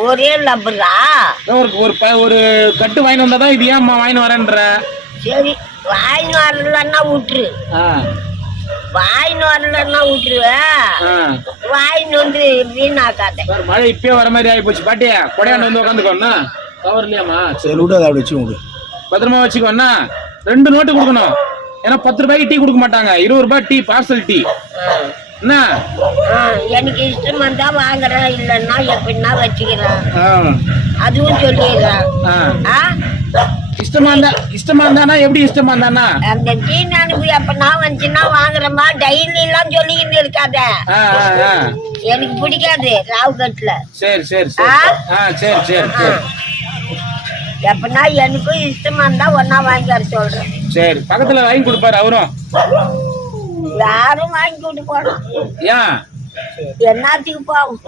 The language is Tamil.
ஒரே லப்பரா ஒரு ஒரு ப- ஒரு கட்டு வாங்கி வந்தாதான் இது ஏன் வாங்கி வரேன்ற? சரி வாங்கின்னு வரலன்னா விட்டுரு. ஆ, வாங்கின்னு வரலன்னா விட்டுருவேன் ஆ. வாங்கின்னு வந்து வீணாக்காத சார் மழை இப்பயே வர மாதிரி ஆகி போச்சு பாட்டியா கொடையாண்டு வந்து உட்காந்துக்கோண்ணா கவர் இல்லையாம்மா? சரி விடு அதை அப்படி வச்சு விடு பத்திரமா வச்சுக்கோண்ணா ரெண்டு நோட்டு கொடுக்கணும். ஏன்னா பத்து ரூபாய்க்கு டீ கொடுக்க மாட்டாங்க. இருபது ரூபாய் டீ பார்சல் டீ. என்ன? ஆ, எனக்கு இஷ்டமா தான் வாங்குறேன் இல்லைன்னா எப்படின்னா வச்சுக்கிறேன் அதுவும் சொல்லிடுறேன் இஷ்டமா இருந்தா இஷ்டமா இருந்தானா எப்படி இஷ்டமா இருந்தானா அந்த டீ அனுப்பி அப்ப நான் வந்துச்சுன்னா வாங்குறேம்மா டெய்லி எல்லாம் சொல்லிக்கிட்டு இருக்காத. எனக்கு பிடிக்காது ராவு கட்டுல சரி சரி. சரி சரி சரி. எப்பனா எனக்கும் இஷ்டமா இருந்தா ஒன்னா வாங்கி வர சொல்றேன். சரி பக்கத்துல வாங்கி கொடுப்பாரு அவரும். யாரும் வாங்கி கொடுக்க போறோம். ஏன்? என்னத்துக்கு போகும்.